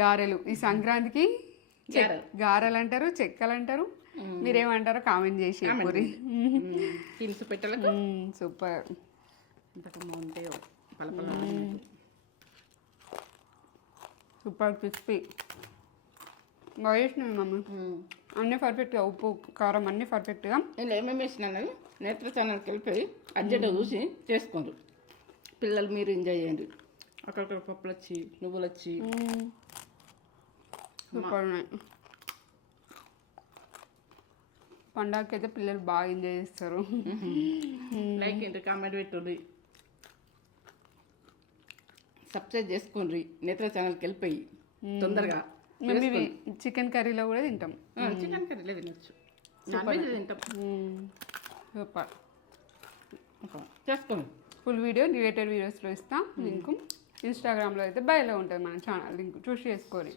గారెలు ఈ సంక్రాంతికి గారెలు అంటారు, చెక్కలు అంటారు. మీరేమంటారో కామెంట్ చేసి హిల్స్ పెట్టలకు సూపర్. ఇంతకు బాగుంటాయో పలపల సూపర్ క్రిస్పీ. బాగా చేసినాయి మమ్మీ. అన్నీ పర్ఫెక్ట్గా, ఉప్పు కారం అన్నీ పర్ఫెక్ట్గా. నేను ఏమేమి వేసినాను నేత్ర ఛానల్కి వెళ్ళిపోయి అర్జెంట్గా చూసి చేసుకోండి. పిల్లలు మీరు ఎంజాయ్ చేయండి. అక్కడక్కడ పప్పులు వచ్చి నువ్వులు వచ్చి సూపర్ ఉన్నాయి. పండగకి అయితే పిల్లలు బాగా ఎంజాయ్ చేస్తారు. లైక్ ఏంటి కామెంట్ పెట్టుర్రి, సబ్స్క్రైబ్ చేసుకోండి. నేత్ర ఛానల్కి వెళ్ళిపోయి తొందరగా. మేము ఇవి చికెన్ కర్రీలో కూడా తింటాం. చికెన్ కర్రీలో తినచ్చు, నాన్ వెజ్ తింటాం. సూపర్ చేసుకోండి. ఫుల్ వీడియో రిలేటెడ్ వీడియోస్లో ఇస్తాం లింక్. ఇన్స్టాగ్రామ్లో అయితే బయలో ఉంటుంది మన ఛానల్ లింక్, చూసి చేసుకోండి.